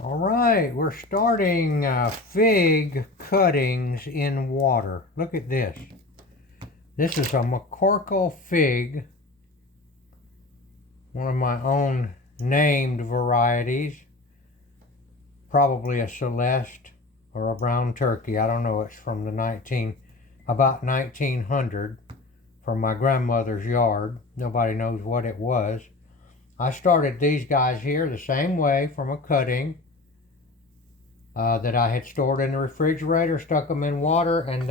All right, we're starting fig cuttings in water. Look at this. This is a McCorkle fig, one of my own named varieties. Probably a Celeste or a brown turkey. I don't know. It's from the about 1900 from my grandmother's yard. Nobody knows what it was. I started these guys here the same way from a cutting. That I had stored in the refrigerator, stuck them in water, and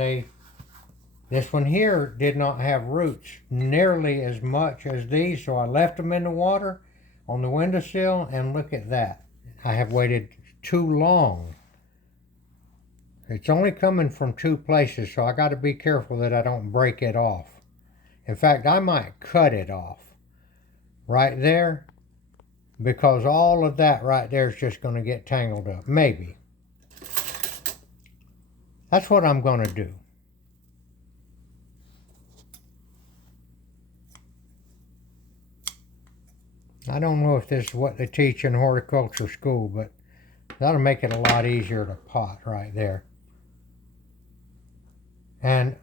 this one here did not have roots nearly as much as these, so I left them in the water on the windowsill, and look at that. I have waited too long. It's only coming from two places, so I got to be careful that I don't break it off. In fact, I might cut it off right there, because all of that right there is just going to get tangled up. Maybe. That's what I'm going to do. I don't know if this is what they teach in horticulture school, but that'll make it a lot easier to pot right there. And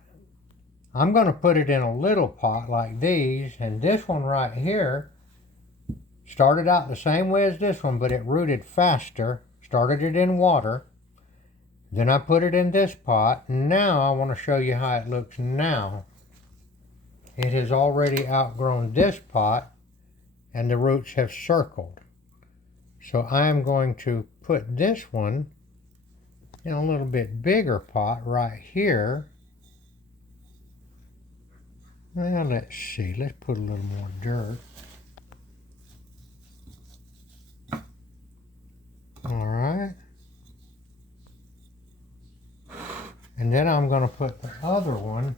I'm going to put it in a little pot like these, and this one right here started out the same way as this one, but it rooted faster. Started it in water. Then I put it in this pot. Now I want to show you how it looks now. It has already outgrown this pot and the roots have circled. So I am going to put this one in a little bit bigger pot right here. Well, let's see. Let's put a little more dirt. All right. And then I'm going to put the other one.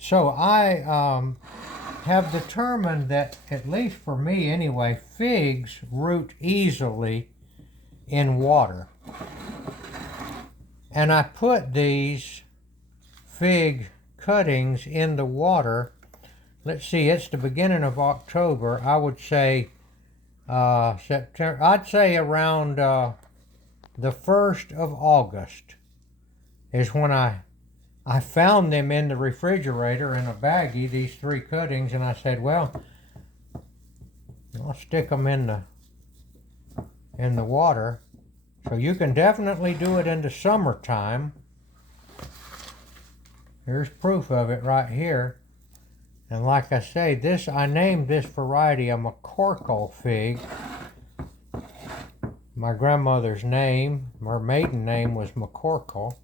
So I have determined that, at least for me anyway, figs root easily in water. And I put these fig cuttings in the water. Let's see, it's the beginning of October. I would say September. I'd say around the 1st of August is when I found them in the refrigerator in a baggie, these 3 cuttings, and I said, well, I'll stick them in the water. So you can definitely do it in the summertime. Here's proof of it right here. And like I say, I named this variety a McCorkle fig. My grandmother's name, her maiden name, was McCorkle.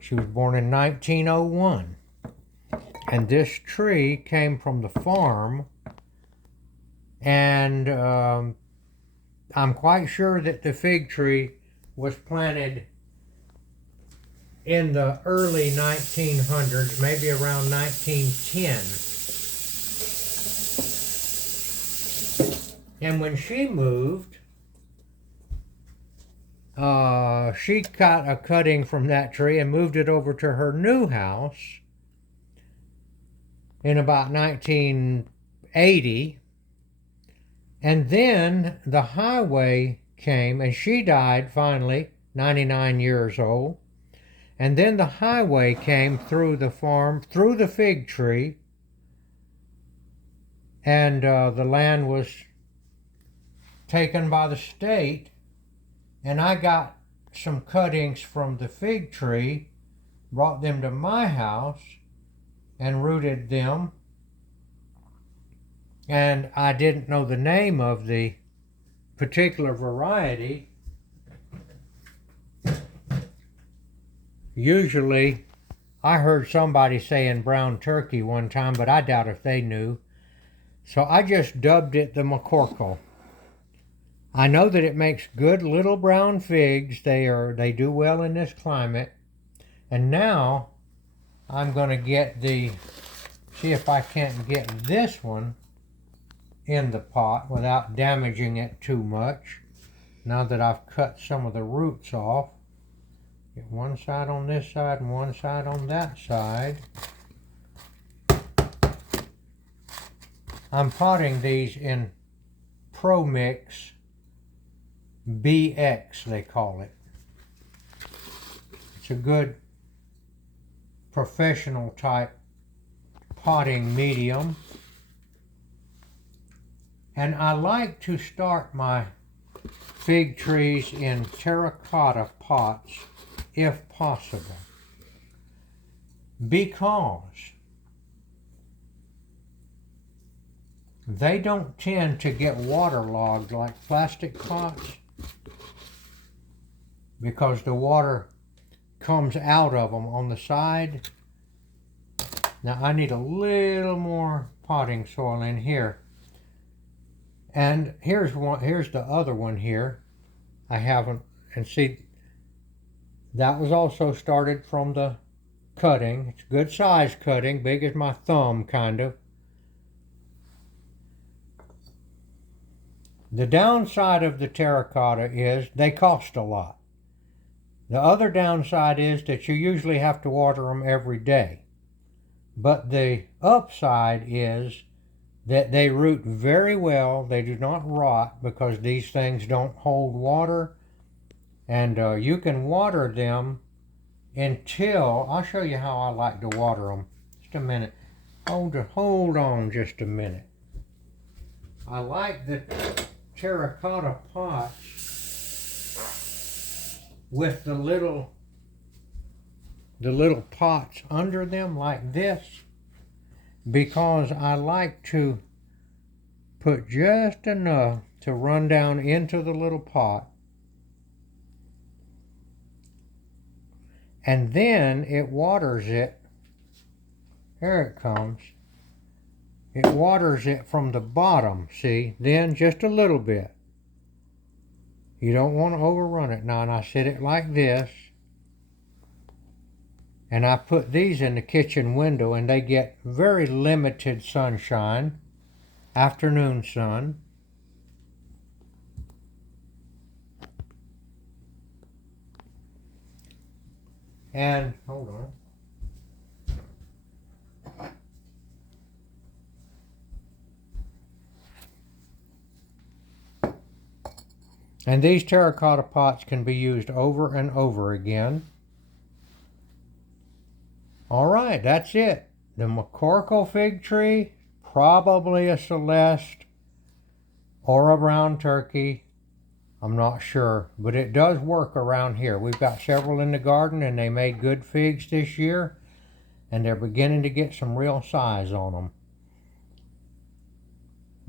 She was born in 1901. And this tree came from the farm. And I'm quite sure that the fig tree was planted in the early 1900s, maybe around 1910. And when she moved, she got a cutting from that tree and moved it over to her new house in about 1980. And then the highway came, and she died finally, 99 years old. And then the highway came through the farm, through the fig tree, and the land was taken by the state. And I got some cuttings from the fig tree, brought them to my house, and rooted them. And I didn't know the name of the particular variety. Usually, I heard somebody saying brown turkey one time, but I doubt if they knew. So I just dubbed it the McCorkle. I know that it makes good little brown figs. They do well in this climate. And now I'm going to see if I can't get this one in the pot without damaging it too much. Now that I've cut some of the roots off. Get one side on this side and one side on that side. I'm potting these in Pro Mix BX, they call it. It's a good professional type potting medium. And I like to start my fig trees in terracotta pots if possible, because they don't tend to get waterlogged like plastic pots, because the water comes out of them on the side. Now I need a little more potting soil in here. And here's the other one here. I haven't, and see, that was also started from the cutting. It's good size cutting, big as my thumb kind of. The downside of the terracotta is they cost a lot. The other downside is that you usually have to water them every day. But the upside is that they root very well. They do not rot because these things don't hold water. And you can water them until, I'll show you how I like to water them. Just a minute. Hold on just a minute. I like the terracotta pots with the little pots under them like this, because I like to put just enough to run down into the little pot, and then it waters it. Here it comes. It waters it from the bottom, see? Then just a little bit. You don't want to overrun it. Now, and I set it like this. And I put these in the kitchen window, and they get very limited sunshine, afternoon sun. And, hold on. And these terracotta pots can be used over and over again. All right, that's it. The McCorkle fig tree, probably a Celeste or a brown turkey. I'm not sure, but it does work around here. We've got several in the garden, and they made good figs this year, and they're beginning to get some real size on them.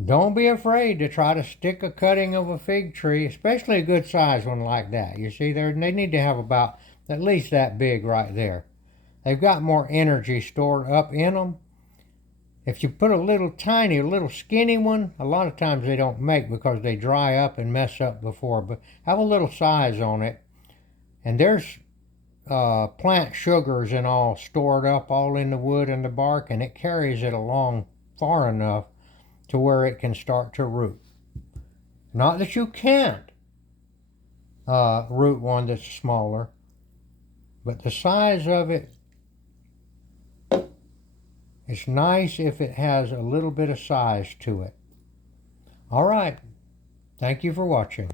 Don't be afraid to try to stick a cutting of a fig tree, especially a good size one like that. You see, they need to have about at least that big right there. They've got more energy stored up in them. If you put a little tiny, little skinny one, a lot of times they don't make because they dry up and mess up before, but have a little size on it. And there's plant sugars and all stored up all in the wood and the bark, and it carries it along far enough to where it can start to root. Not that you can't root one that's smaller, but the size of it, it's nice if it has a little bit of size to it. All right. Thank you for watching.